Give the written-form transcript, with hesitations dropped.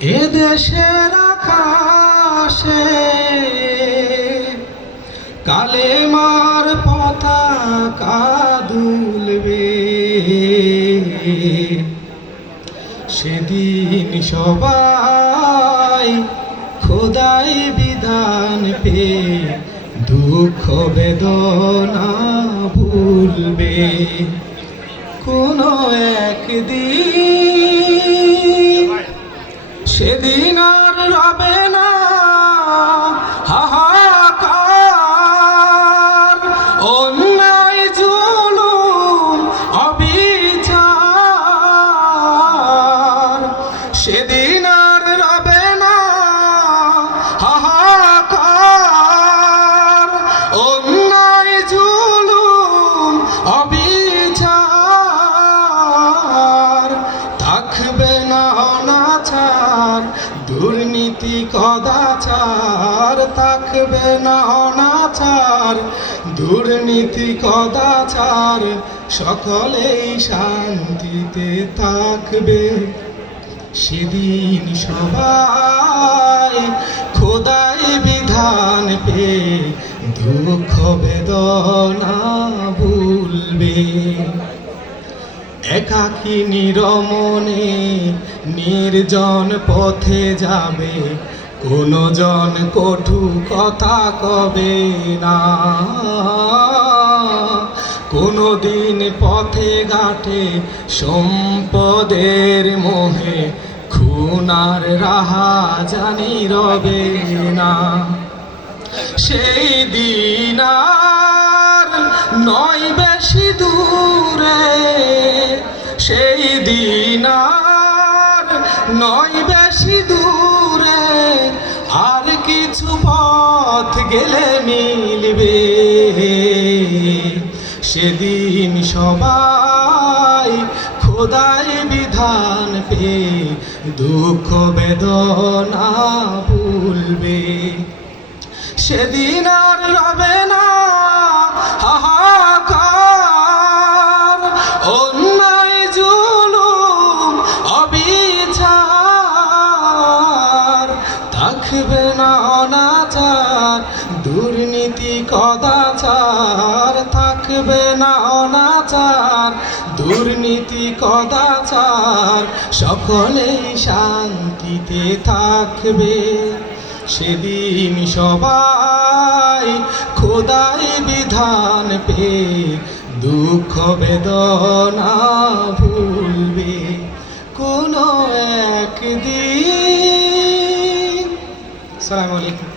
এদেশের আকাশে কালেমার পতাকা দুলবে, সেদিন সবাই খোদাই বিধান পেয়ে দুঃখ বেদনা ভুলবে। কোনো একদিন সেদিন আর রবে না হাহাকার, অন্যায় জুলুম অবিচার। সেদিন আর রবে না হাহাকার, অন্যায় জুলুম অবিচার। থাকবে না অনাচার, দুর্নীতি কদাচার। থাকবে না অনাচার, দুর্নীতি কদাচার। সকলেই শান্তিতে থাকবে, সেদিন সবাই খোদাই বিধান পেয়ে দুঃখ বেদনা ভুলবে। একাকী নিরমনে নির্জন পথে যাবে, কোনো জন কটু কথা কবে না। কোনো দিন পথে ঘাটে সম্পদের মোহে খুনার রাহা জানি রবে না। সেই দিন আর নয় বেশি দূরে, সেই দিন আর নয় বেশি দূরে। আর কিছু পথ গেলে মিলবে, সেদিন সবাই খোদাই বিধান পেয়ে দুঃখ বেদনা ভুলবে। সেদিন আর রবে না হাহাকার, অন্যায় জুলুম অবিচার। থাকবে না অনাচার, দুর্নীতি কদাচার। থাকবে না অনাচার, দুর্নীতি কদাচার। সকলেই শান্তিতে থাকবে, সেদিন সবাই খোদাই বিধান পেয়ে দুঃখ বেদনা ভুলবে। কোনো একদিন। আসসালামু আলাইকুম।